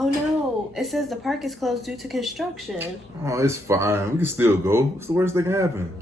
Oh no, it says the park is closed due to construction. Oh, it's fine. We can still go. What's the worst that can happen?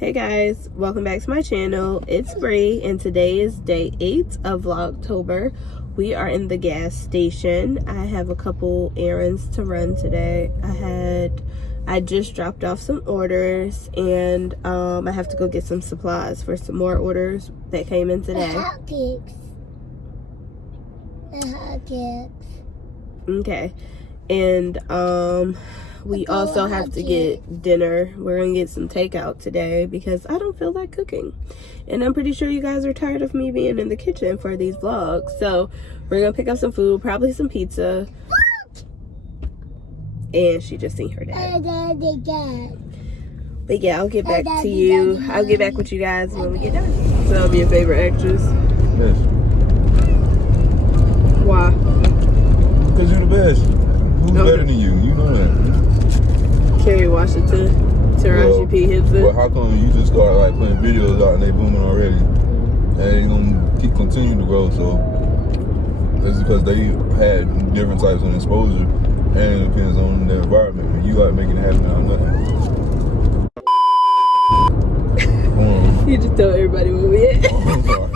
Hey guys, welcome back to my channel. It's Bree and today is day 8 of Vlogtober. We are in the gas station. I have a couple errands to run today. I just dropped off some orders and I have to go get some supplies for some more orders that came in today. The hot cakes. Okay. And we also have to get dinner. We're gonna get some takeout today because I don't feel like cooking, and I'm pretty sure you guys are tired of me being in the kitchen for these vlogs. So we're gonna pick up some food, probably some pizza. And she just seen her dad. But yeah, I'll get back to you. I'll get back with you guys when we get done. So that'll be your favorite actress? Yes. Why? Because you're the best. Who's better than you? You know that. Kerry Washington, Taraji P. Henson. Well, how come you just start like putting videos out and they booming already? And they gonna keep continuing to grow, so that's because they had different types of exposure and it depends on their environment. And you like making it happen out of nothing. You just tell everybody where we at. I'm sorry.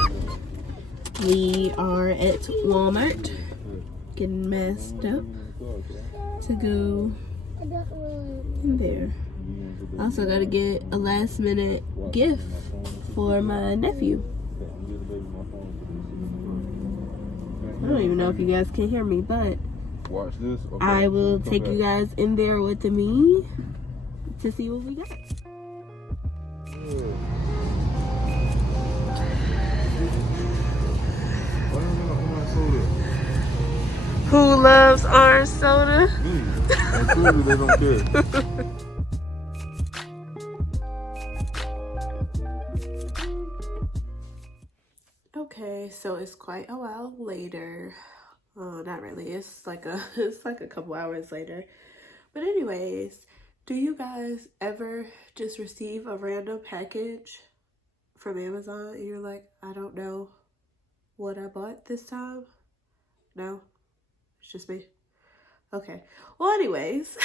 We are at Walmart getting messed up to go in there. Also gotta get a last minute gift for my nephew. I don't even know if you guys can hear me, but Watch this. Okay. I will take you guys in there with me to see what we got. Who loves orange soda? And clearly they don't care. Okay, so it's quite a while later. Oh, not really. It's like a couple hours later. But anyways, do you guys ever just receive a random package from Amazon and you're like, I don't know what I bought this time? No? It's just me? Okay. Well, anyways,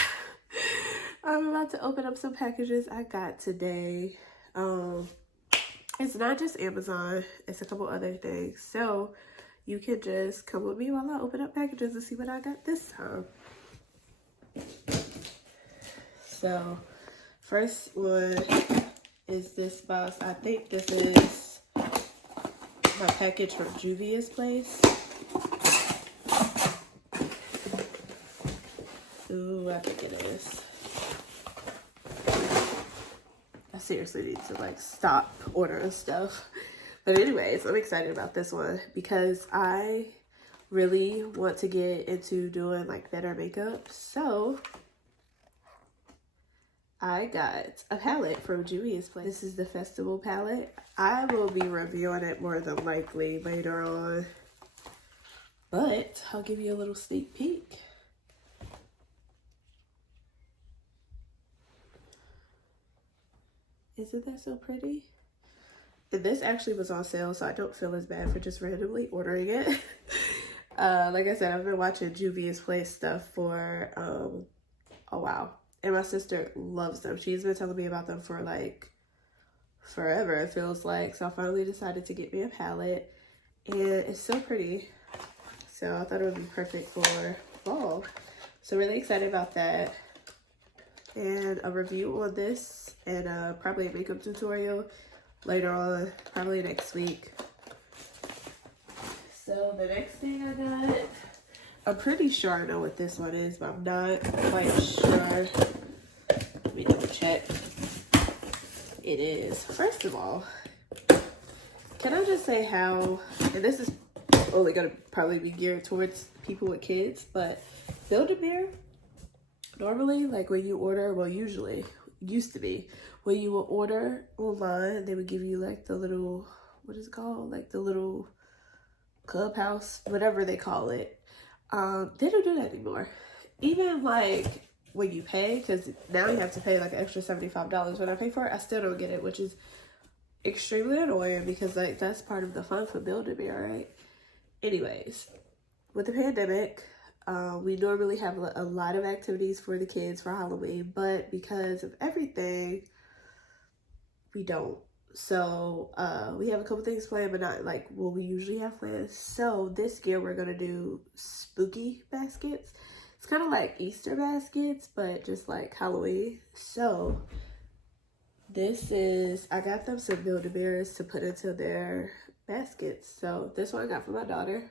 I'm about to open up some packages I got today. It's not just Amazon, it's a couple other things. So you can just come with me while I open up packages and see what I got this time. So first one is this box. I think this is my package from Juvia's place. Ooh, I think it is. I seriously need to like stop ordering stuff. But anyways, I'm excited about this one because I really want to get into doing like better makeup. So I got a palette from Juvia's place. This is the festival palette. I will be reviewing it more than likely later on, but I'll give you a little sneak peek. Isn't that so pretty? And this actually was on sale, so I don't feel as bad for just randomly ordering it. Like I said, I've been watching Juvia's Place stuff for a while. And my sister loves them. She's been telling me about them for like forever, it feels like. So I finally decided to get me a palette. And it's so pretty. So I thought it would be perfect for fall. So really excited about that. And a review on this and probably a makeup tutorial later on, probably next week. So the next thing I got, I'm pretty sure I know what this one is, but I'm not quite sure. Let me double check. It is, first of all, can I just say how, and this is only gonna probably be geared towards people with kids, but Build-A-Bear, normally, like when you order, well, usually, used to be, when you would order online, they would give you like the little, what is it called? Like the little Clubhouse, whatever they call it. They don't do that anymore. Even like when you pay, because now you have to pay like an extra $75. When I pay for it, I still don't get it, which is extremely annoying because like that's part of the fun for Build-A-Bear, right? Anyways, with the pandemic, we normally have a lot of activities for the kids for Halloween, but because of everything, we don't. So we have a couple things planned, but not like what we usually have planned. So this year we're gonna do spooky baskets. It's kind of like Easter baskets, but just like Halloween. So this is, I got them some Build-A-Bears to put into their baskets. So this one I got for my daughter.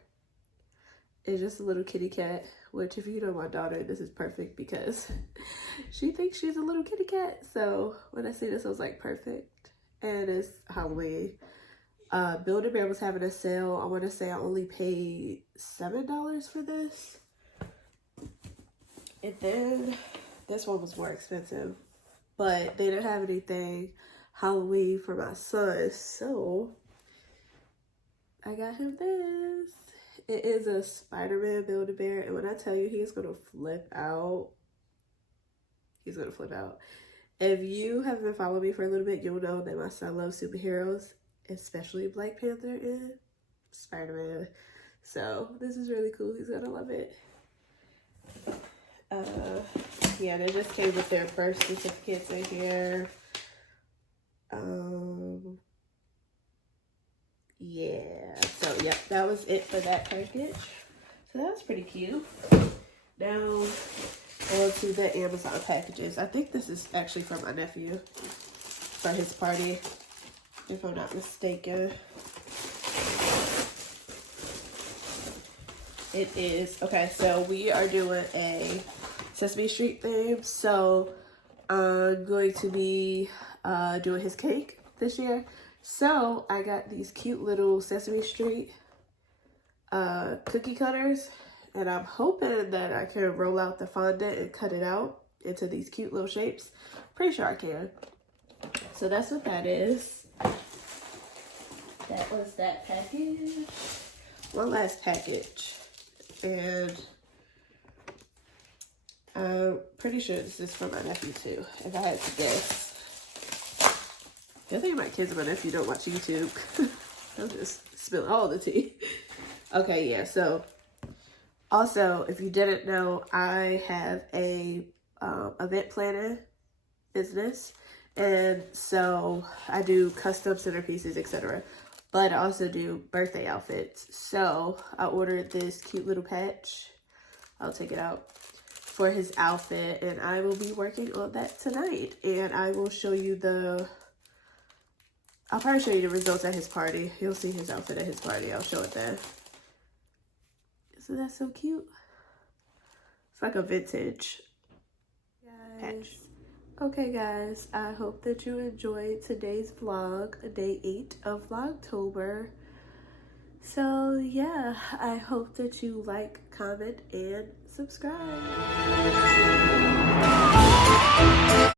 It's just a little kitty cat, which if you know my daughter, this is perfect because she thinks she's a little kitty cat. So when I see this, I was like, perfect. And it's Halloween. Build-A-Bear was having a sale. I want to say I only paid $7 for this. And then this one was more expensive, but they didn't have anything Halloween for my son, so I got him this. It is a Spider-Man Build-A-Bear, and when I tell you he's gonna flip out, he's gonna flip out. If you have been following me for a little bit, you'll know that my son loves superheroes, especially Black Panther and Spider-Man. So this is really cool. He's gonna love it. Yeah, they just came with their birth certificates in here. Yeah, so yep, that was it for that package. So that was pretty cute. Now on to the Amazon packages. I think this is actually for my nephew for his party, if I'm not mistaken. It is. Okay, so we are doing a Sesame Street theme. So I'm going to be doing his cake this year. So I got these cute little Sesame Street cookie cutters. And I'm hoping that I can roll out the fondant and cut it out into these cute little shapes. Pretty sure I can. So that's what that is. That was that package. One last package. And I'm pretty sure this is for my nephew too, if I had to guess. The other thing my kids and my nephew don't watch YouTube. I'll just spill all the tea. Okay, yeah, so also, if you didn't know, I have a event planning business, and so I do custom centerpieces, etc. But I also do birthday outfits. So I ordered this cute little patch. I'll take it out for his outfit, and I will be working on that tonight. And I will show you I'll probably show you the results at his party. You'll see his outfit at his party. I'll show it then. Isn't that so cute? It's like a vintage patch. Okay guys, I hope that you enjoyed today's vlog, day 8 of Vlogtober. So yeah, I hope that you like, comment, and subscribe.